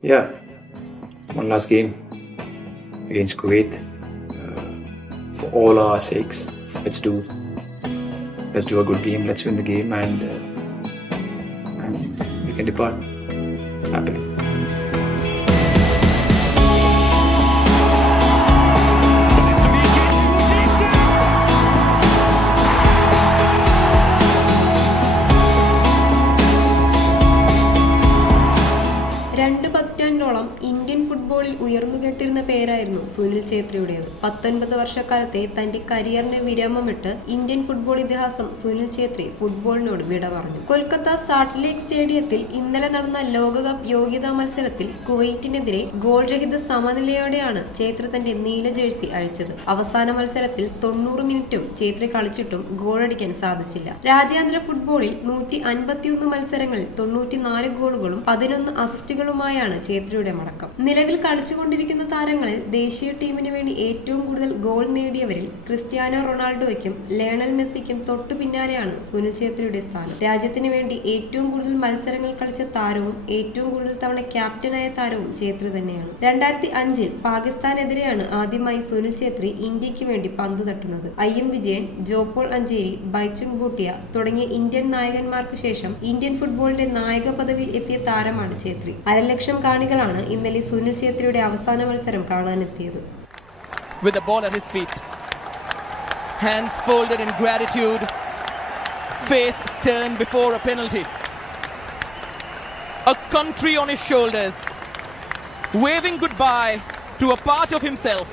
Yeah, one last game against Kuwait. Uh, for all our sakes, let's do let's do a good game. Let's win the game, and, uh, and we can depart happily. രണ്ട് പതിറ്റാണ്ടോളം Indian ഫുട്ബോളിൽ ഉയർന്നു കേട്ടിരുന്ന പേരായിരുന്നു സുനിൽ ഛേത്രിയുടേത്. പത്തൊൻപത് വർഷക്കാലത്തെ തന്റെ കരിയറിനെ വിരാമമിട്ട് Indian football ഇതിഹാസം സുനിൽ ഛേത്രി ഫുട്ബോളിനോട് വിട പറഞ്ഞു. കൊൽക്കത്ത സാൾട്ട് ലേക്ക് സ്റ്റേഡിയത്തിൽ ഇന്നലെ നടന്ന ലോകകപ്പ് യോഗ്യതാ മത്സരത്തിൽ കുവൈറ്റിനെതിരെ ഗോൾ രഹിത സമനിലയോടെയാണ് ഛേത്രി തന്റെ നീല ജേഴ്സി അഴിച്ചത്. അവസാന മത്സരത്തിൽ തൊണ്ണൂറ് മിനിറ്റും ഛേത്രി കളിച്ചിട്ടും ഗോളടിക്കാൻ സാധിച്ചില്ല. രാജ്യാന്തര ഫുട്ബോളിൽ നൂറ്റി അൻപത്തിയൊന്ന് മത്സരങ്ങളിൽ തൊണ്ണൂറ്റിനാല് ഗോളുകളും പതിനൊന്ന് അസിസ്റ്റുകളുമായാണ് ഛേത്രിയുടെ മടക്കം. നിലവിൽ കളിച്ചുകൊണ്ടിരിക്കുന്ന താരങ്ങളിൽ ദേശീയ ടീമിന് വേണ്ടി ഏറ്റവും കൂടുതൽ ഗോൾ നേടിയവരിൽ ക്രിസ്ത്യാനോ റൊണാൾഡോയ്ക്കും ലയണൽ മെസ്സിക്കും തൊട്ടു പിന്നാലെയാണ് സുനിൽ ഛേത്രിയുടെ സ്ഥാനം. രാജ്യത്തിന് വേണ്ടി ഏറ്റവും കൂടുതൽ മത്സരങ്ങൾ കളിച്ച താരവും ഏറ്റവും കൂടുതൽ തവണ ക്യാപ്റ്റനായ താരവും ഛേത്രി തന്നെയാണ്. രണ്ടായിരത്തി അഞ്ചിൽ പാകിസ്ഥാനെതിരെയാണ് ആദ്യമായി സുനിൽ ഛേത്രി ഇന്ത്യയ്ക്ക് വേണ്ടി പന്ത് തട്ടുന്നത്. ഐ എം വിജയൻ ജോപോൾ അഞ്ചേരി ബൈച്ചുങ് ഭൂട്ടിയ തുടങ്ങിയ ഇന്ത്യൻ നായകന്മാർക്ക് ശേഷം ഇന്ത്യൻ ഫുട്ബോളിന്റെ നായക പദവിയിൽ എത്തിയ താരമാണ് ഛേത്രി. അരലക്ഷം കാണികളാണ് ഇന്നലെ സുനിൽ ഛേത്രിയുടെ അവസാന മത്സരം കാണാനെത്തിയത് with the ball at his feet. Hands folded in gratitude, face stern before a penalty. A country on his shoulders, waving goodbye to a part of himself.